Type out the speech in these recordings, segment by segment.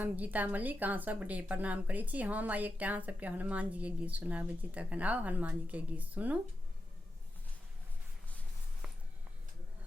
हम गीता मल्लिक अहाँ सब गोटे प्रणाम करै छी। हम आइ एकटा अहाँ सबके हनुमान जी के गीत सुनाबै छी, तखन आओ हनुमान जी के गीत सुनू।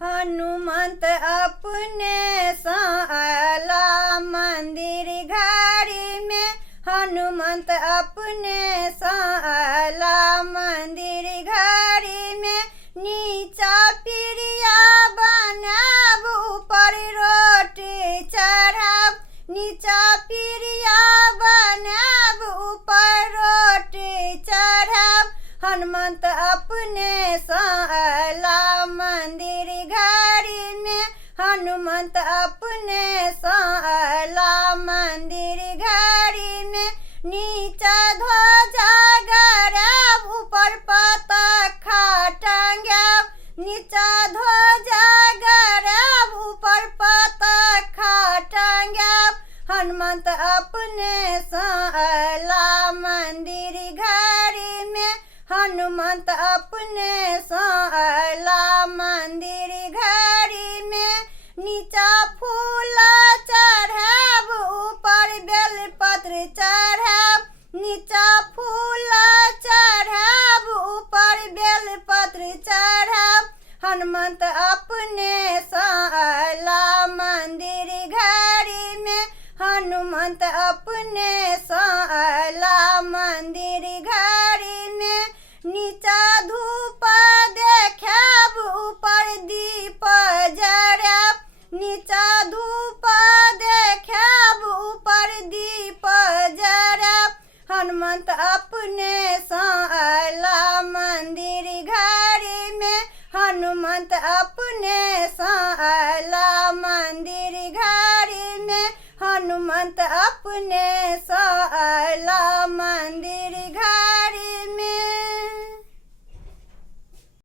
हनुमंत अपने साला मंदिर घारी में, हनुमंत अपने साला मंदिर घारी में, नीचा पिरिया बनाब ऊपर रोटी चढ़ाब, नीचा पिरिया बनाब ऊपर रोटी चढ़ाब। हनुमंत अपने साला मंदिर घारी में, हनुमंत अपने साला मंदिर घारी में, नीचा ध्वजा गड़ाब ऊपर पताका टंगाब, नीचा ध्वजा गड़ाब ऊपर पताका टंगाब। हनुमंत अपने साला मंदिर घारी में, हनुमंत अपने साला मंदिर घारी में, नीचा फूल चढ़ाब ऊपर बेलपत्र चढ़ाब, नीचा फूल चढ़ाब ऊपर बेलपत्र चढ़ाब। हनुमंत अपने साला मंदिर घारी में, हनुमंत अपने साला मंदिर घारी में, नीचा धूप देखाब ऊपर दीप जराब, नीचा धूप देखाब ऊपर दीप जराब। हनुमंत अपने साला मंदिर घारी में, हनुमंत अपने साला मंदिर घारी में, हनुमंत अपने साला मंदिर